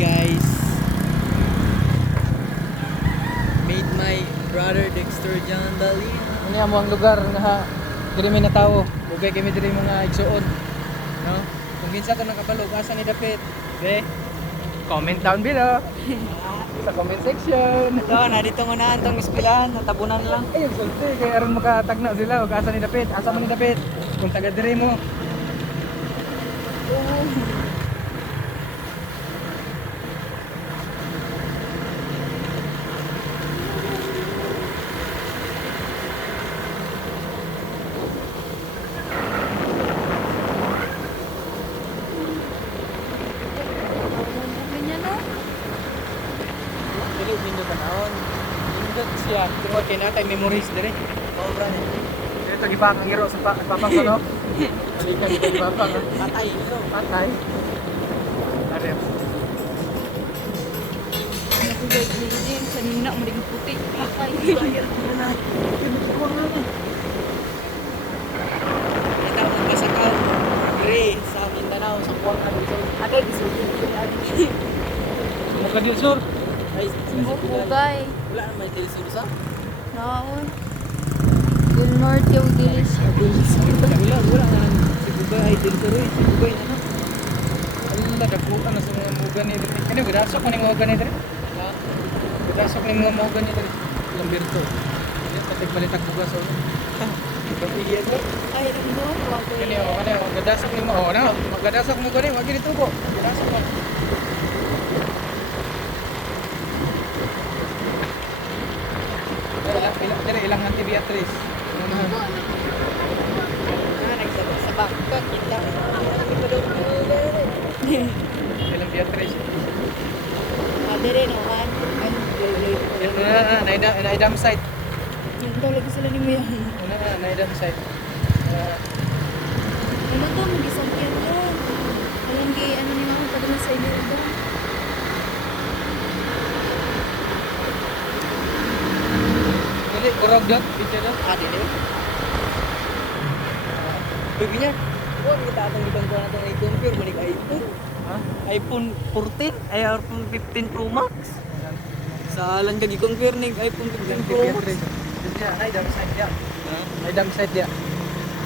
guys. Meet my brother Dexter John Dali. Ano yung ang lugar nga diri may natao. Ugay kami diri mga igsuon. No? Kung kinsa to nakabalog asa ni dapit. Okay? Comment down below. Sa comment section. Ito, narito mo na itong ispilahan, natabunan lang. Ayun, sulti kay aron makatagna sila ug asa ni dapit. Asa man ni dapit? Kung taga diri mo. Dili nindot tanawon. Nindot siya. Tungod kay natay memories diri. Oo, bro. Dili to gibakang hero sa papang ko no. Dili ka gibakang. Patay, ito. Patay. Are. Ako guys, hindi sa nina mo diging puti. Patay. Ito ang kasakaw. Gray, sa Mindanao, sa Kuwang Adisol. Agay gisulti. Muka di sur. Ay, Bugay. wala naman yung telisur sa. Naon. Del Norte o Dilis. Wala nga nang si Bugay ay telisur eh. Si Bugay na no. Allah dakuan na sa mga muga ni diri. Kani gadasok man mga muga ni diri. Ha? Gadasok ni mga muga ni diri. Lambirto. Dili ta balitak buga so. Itong iya ko. Ay, ano? Kani o kani o gadasok ni mo o na magadasok mo gani wag dito ko. Gadasok mo. Ilang Auntie Beatrice. Sa Bangkok, kita. Ilang Beatrice. Adere naman. Ay, Naidam site. yung daw lagi sila ni mo yan. Naidam site. Ano to? Mag-isangkyan to. Alam gay, ano ni mga padala sa inyo ito? Dili kurog dot video dot. Dili. Baby niya. Huwag kita atong gitong-tuwa na itong i-compare mo ni iPhone. Ha? iPhone 14 ay iPhone 15 Pro Max. Sa alang ka gi-compare ni iPhone 15 Pro Max. Naidam site dia. Naidam site dia.